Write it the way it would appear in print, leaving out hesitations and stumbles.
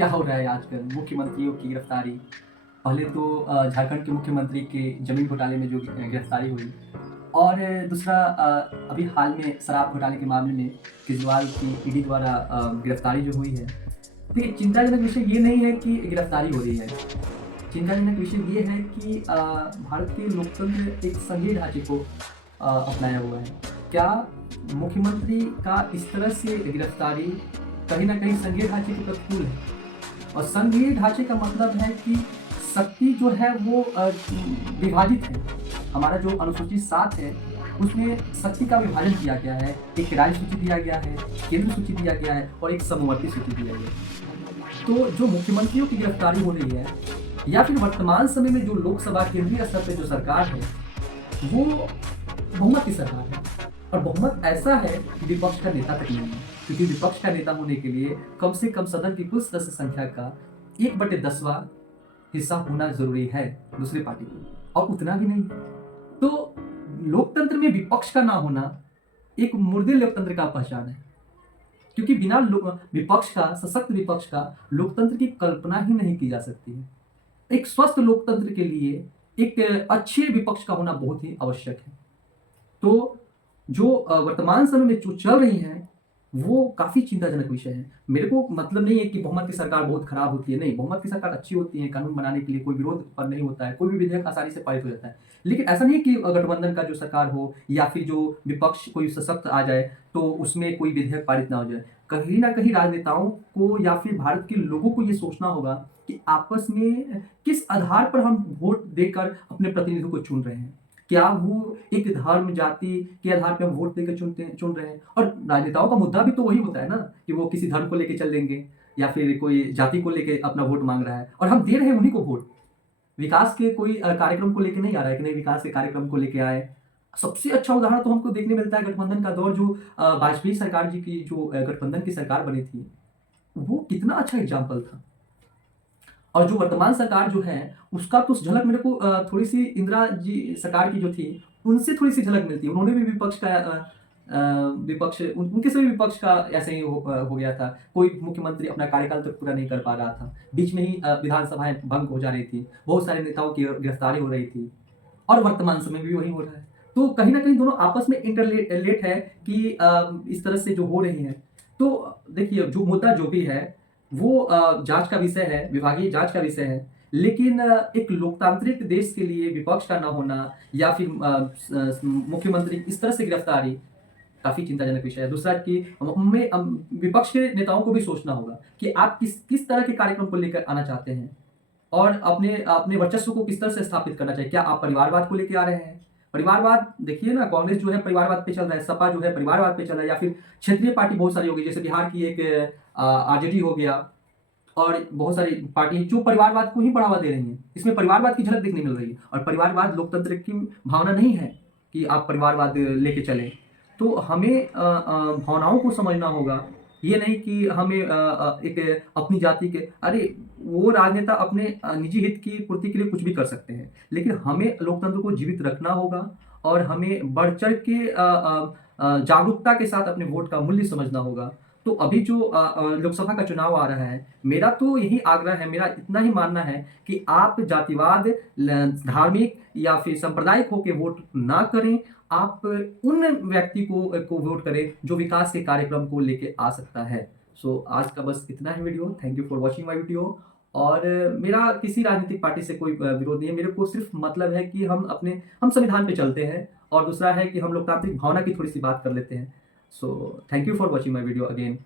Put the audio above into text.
क्या हो रहा है आजकल मुख्यमंत्रियों की गिरफ्तारी। पहले तो झारखंड के मुख्यमंत्री के जमीन घोटाले में जो गिरफ्तारी हुई और दूसरा अभी हाल में शराब घोटाले के मामले में केजरीवाल की ईडी द्वारा गिरफ्तारी जो हुई है। देखिए, चिंताजनक विषय ये नहीं है कि गिरफ्तारी हो रही है। चिंताजनक विषय ये है कि भारत के लोकतंत्र एक संघीय ढांचे को अपनाया हुआ है। क्या मुख्यमंत्री का इस तरह से गिरफ्तारी कहीं न कहीं संघीय ढांचे के प्रतिकूल है? और संघीय ढांचे का मतलब है कि शक्ति जो है वो विभाजित है। हमारा जो अनुसूची 7 है, उसमें शक्ति का विभाजन किया गया है। एक राज्य सूची दिया गया है, केंद्र सूची दिया गया है और एक समवर्ती सूची दिया गया है। तो जो मुख्यमंत्रियों की गिरफ्तारी हो रही है या फिर वर्तमान समय में जो लोकसभा केंद्रीय स्तर पे जो सरकार है, वो बहुमत की सरकार है। और बहुमत ऐसा है कि विपक्ष का नेता तक नहीं है, क्योंकि विपक्ष का नेता होने के लिए कम से कम सदन की कुल सदस्य संख्या का 1/10वां हिस्सा होना जरूरी है दूसरी पार्टी को, और उतना भी नहीं है। तो लोकतंत्र में विपक्ष का ना होना एक मुर्दे लोकतंत्र का पहचान है, क्योंकि बिना विपक्ष का, सशक्त विपक्ष का लोकतंत्र की कल्पना ही नहीं की जा सकती है। एक स्वस्थ लोकतंत्र के लिए एक अच्छे विपक्ष का होना बहुत ही आवश्यक है। तो जो वर्तमान समय में जो चल रही हैं, वो काफ़ी चिंताजनक विषय है। मेरे को मतलब नहीं है कि बहुमत की सरकार बहुत खराब होती है, नहीं, बहुमत की सरकार अच्छी होती है, कानून बनाने के लिए कोई विरोध पर नहीं होता है, कोई भी विधेयक आसानी से पारित हो जाता है। लेकिन ऐसा नहीं है कि गठबंधन का जो सरकार हो या फिर जो विपक्ष कोई सशक्त आ जाए, तो उसमें कोई विधेयक पारित ना हो जाए। कहीं न कहीं राजनेताओं को या फिर भारत के लोगों को ये सोचना होगा कि आपस में किस आधार पर हम वोट देकर अपने प्रतिनिधियों को चुन रहे हैं। क्या वो एक धर्म, जाति के आधार पे हम वोट देकर चुन रहे हैं? और राजनेताओं का मुद्दा भी तो वही होता है ना, कि वो किसी धर्म को लेके चल देंगे या फिर कोई जाति को लेके अपना वोट माँग रहा है, और हम दे रहे हैं उन्हीं को वोट। विकास के कोई कार्यक्रम को लेके नहीं आ रहा है कि नहीं, विकास के कार्यक्रम को लेके आए। सबसे अच्छा उदाहरण तो हमको देखने मिलता है गठबंधन का दौर, जो वाजपेयी सरकार जी की जो गठबंधन की सरकार बनी थी, वो कितना अच्छा एग्ज़ाम्पल था। और जो वर्तमान सरकार जो है, उसका तो झलक मेरे को थोड़ी-सी इंदिरा जी सरकार की जो थी, उनसे थोड़ी-सी झलक मिलती है। उन्होंने भी विपक्ष का विपक्ष उनके से भी विपक्ष का ऐसे ही हो गया था। कोई मुख्यमंत्री अपना कार्यकाल तक पूरा नहीं कर पा रहा था। बीच में ही विधानसभाएँ भंग हो जा रही थी। बहुत सारे नेताओं की गिरफ्तारी हो रही थी। और वर्तमान समय में भी वही हो रहा है। तो कहीं न कहीं दोनों आपस में इंटरलेट है कि इस तरह से जो हो रही है। तो देखिए, जो मुद्दा जो भी है, वो जाँच का विषय है, विभागीय जाँच का विषय है। लेकिन एक लोकतांत्रिक देश के लिए विपक्ष का ना होना या फिर मुख्यमंत्री इस तरह से गिरफ्तारी काफ़ी चिंताजनक विषय है। दूसरा कि हमें विपक्ष के नेताओं को भी सोचना होगा कि आप किस किस तरह के कार्यक्रम को लेकर आना चाहते हैं, और अपने अपने वर्चस्व को किस तरह से स्थापित करना चाहिए। क्या आप परिवारवाद को लेके आ रहे हैं? परिवारवाद देखिए ना, कांग्रेस जो है परिवारवाद पे चल रहा है, सपा जो है परिवारवाद पे चल रहा है, या फिर क्षेत्रीय पार्टी बहुत सारी हो गई, जैसे बिहार की एक आरजेडी हो गया, और बहुत सारी पार्टी जो परिवारवाद को ही बढ़ावा दे रही हैं। इसमें परिवारवाद की झलक देखने मिल रही है, और परिवारवाद लोकतंत्र की भावना नहीं है कि आप परिवारवाद लेके चलें। तो हमें भावनाओं को समझना होगा। ये नहीं कि हमें एक अपनी जाति के, अरे वो राजनेता अपने निजी हित की पूर्ति के लिए कुछ भी कर सकते हैं। लेकिन हमें लोकतंत्र को जीवित रखना होगा, और हमें बढ़-चढ़ के जागरूकता के साथ अपने वोट का मूल्य समझना होगा। तो अभी जो लोकसभा का चुनाव आ रहा है, मेरा तो यही आग्रह है, मेरा इतना ही मानना है कि आप जातिवाद, धार्मिक या फिर सांप्रदायिक होके वोट ना करें। आप उन व्यक्ति को वोट करें जो विकास के कार्यक्रम को लेके आ सकता है। सो आज का बस इतना ही video. Thank you for watching my video. और मेरा किसी राजनीतिक पार्टी से कोई विरोध नहीं है। मेरे को सिर्फ मतलब है कि हम संविधान पे चलते हैं, और दूसरा है कि हम लोकतांत्रिक भावना की थोड़ी-सी बात कर लेते हैं। So thank you for watching my video again.